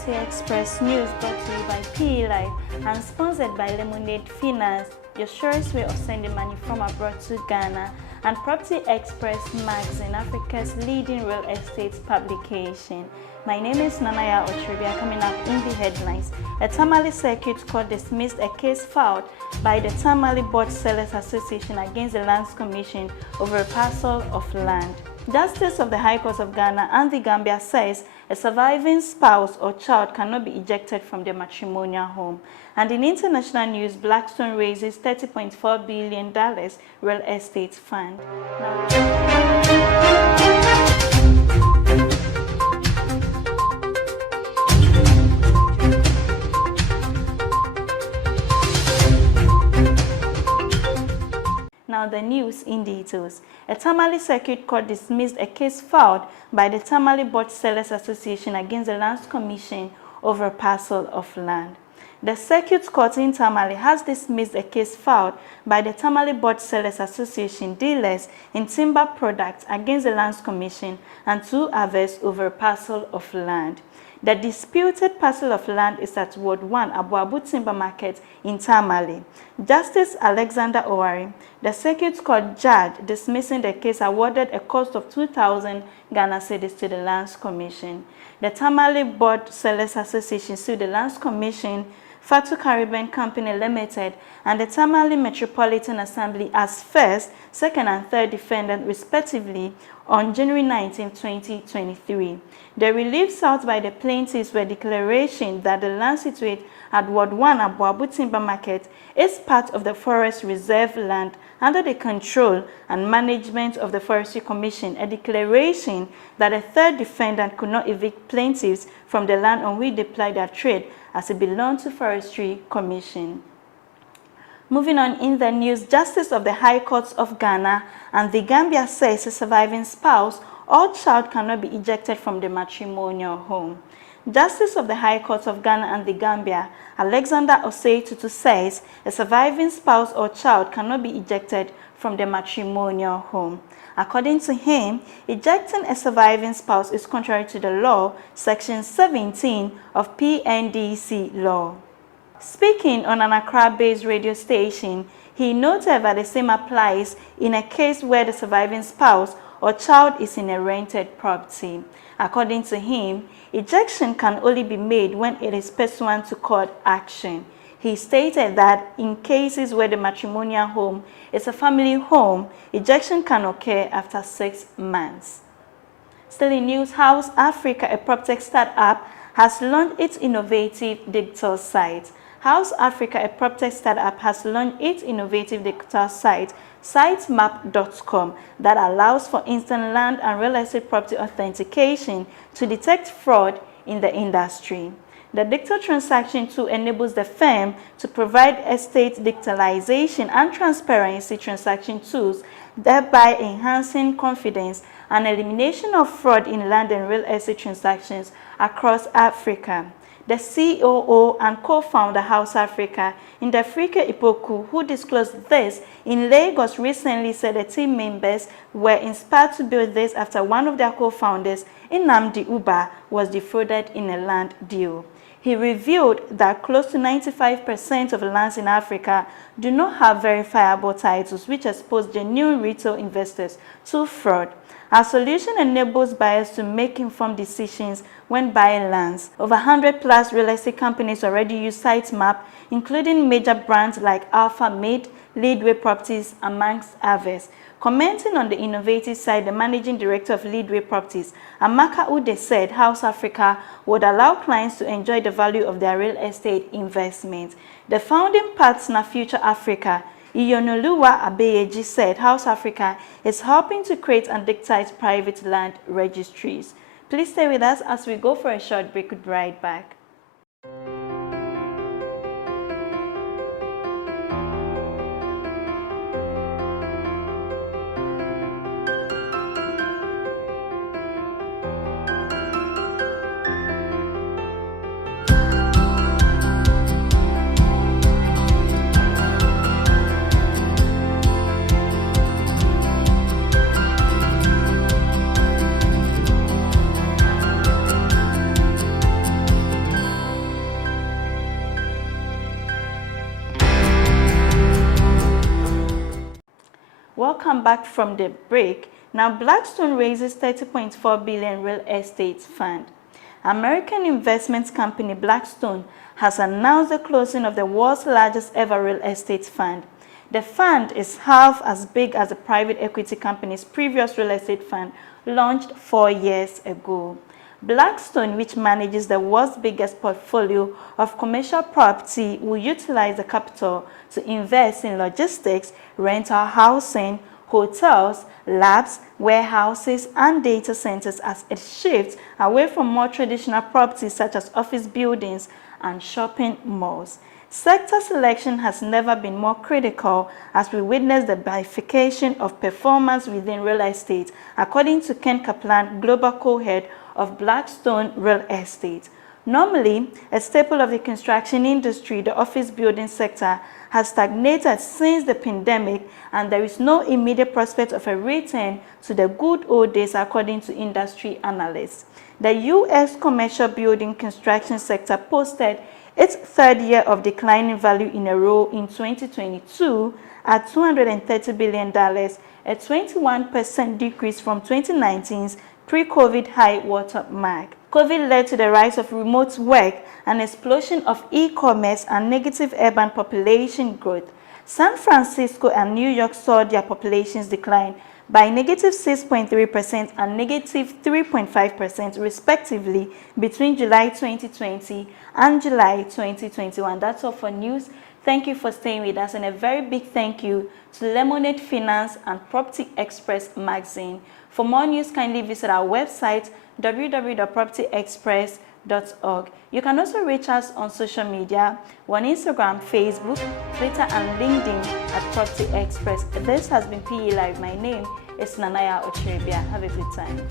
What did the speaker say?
Property Express News brought to you by PE Life and sponsored by Lemonade Finance, your surest way of sending money from abroad to Ghana, and Property Express Magazine, Africa's leading real estate publication. My name is Nanaya Otribia. Coming up in the headlines, a Tamale Circuit Court dismissed a case filed by the Tamale Board Sellers Association against the Lands Commission over a parcel of land. Justice of the High Court of Ghana and the Gambia says a surviving spouse or child cannot be ejected from their matrimonial home. And in international news, Blackstone raises $30.4 billion real estate fund. Now the news in details. A Tamale Circuit Court dismissed a case filed by the Tamale Board Sellers Association against the Lands Commission over a parcel of land. The Circuit Court in Tamale has dismissed a case filed by the Tamale Board Sellers Association dealers in timber products against the Lands Commission and two others over a parcel of land. The disputed parcel of land is at Ward 1, Abu Timber Market in Tamale. Justice Alexander Owari, the Circuit Court judge dismissing the case, awarded a cost of 2,000 Ghana cedis to the Lands Commission. The Tamale Board Sellers Association sued the Lands Commission, Fatu Caribbean Company Limited, and the Tamale Metropolitan Assembly as first, second, and third defendant, respectively, on January 19, 2023. The relief sought by the plaintiffs were declaration that the land situated at Ward 1 Abu Timber Market is part of the Forest Reserve land under the control and management of the Forestry Commission, a declaration that a third defendant could not evict plaintiffs from the land on which they plied their trade as it belonged to Forestry Commission. Moving on in the news, Justice of the High Courts of Ghana and the Gambia says a surviving spouse or child cannot be ejected from the matrimonial home. Justice of the High Court of Ghana and the Gambia, Alexander Osei Tutu, says a surviving spouse or child cannot be ejected from the matrimonial home. According to him, ejecting a surviving spouse is contrary to the law, Section 17 of PNDC law. Speaking on an Accra-based radio station, he noted that the same applies in a case where the surviving spouse or child is in a rented property. According to him, ejection can only be made when it is pursuant to court action. He stated that in cases where the matrimonial home is a family home, ejection can occur after 6 months. Still in news, House Africa, a PropTech startup, has launched its innovative digital site. House Africa, a PropTech startup, has launched its innovative digital site, sitemap.com, that allows for instant land and real estate property authentication to detect fraud in the industry. The digital transaction tool enables the firm to provide estate digitalization and transparency transaction tools, thereby enhancing confidence and elimination of fraud in land and real estate transactions across Africa. The COO and co-founder House Africa, Ndafrika Ipoku, who disclosed this in Lagos recently, said the team members were inspired to build this after one of their co-founders, Nnamdi Uba, was defrauded in a land deal. He revealed that close to 95% of lands in Africa do not have verifiable titles, which expose genuine retail investors to fraud. Our solution enables buyers to make informed decisions when buying lands. Over 100+ real estate companies already use Sitemap, including major brands like Alpha Made, Leadway Properties, amongst others. Commenting on the innovative site, the managing director of Leadway Properties, Amaka Ude, said House Africa would allow clients to enjoy the value of their real estate investments. The founding partner, Future Africa, Iyonoluwa Abeyeji, said House Africa is helping to create and digitize private land registries. Please stay with us as we go for a short break. We'll be right back. Welcome back from the break. Now, Blackstone raises $30.4 billion real estate fund. American investment company Blackstone has announced the closing of the world's largest ever real estate fund. The fund is half as big as the private equity company's previous real estate fund launched 4 years ago. Blackstone, which manages the world's biggest portfolio of commercial property, will utilize the capital to invest in logistics, rental housing, hotels, labs, warehouses, and data centers as it shifts away from more traditional properties such as office buildings and shopping malls. Sector selection has never been more critical as we witness the bifurcation of performance within real estate, according to Ken Kaplan, global co-head of Blackstone Real Estate. Normally, a staple of the construction industry, the office building sector has stagnated since the pandemic, and there is no immediate prospect of a return to the good old days, according to industry analysts. The U.S. commercial building construction sector posted its third year of declining value in a row in 2022 at $230 billion, a 21% decrease from 2019's pre-COVID high water mark. COVID led to the rise of remote work, an explosion of e-commerce, and negative urban population growth. San Francisco and New York saw their populations decline by negative 6.3% and negative 3.5% respectively between July 2020 and July 2021. That's all for news. Thank you for staying with us, and a very big thank you to Lemonade Finance and Property Express magazine. For more news, kindly visit our website www.propertyexpress.org. You can also reach us on social media on Instagram, Facebook, Twitter, and LinkedIn at Property Express. This has been PE Live. My name is Nanaya Ochiribia. Have a good time.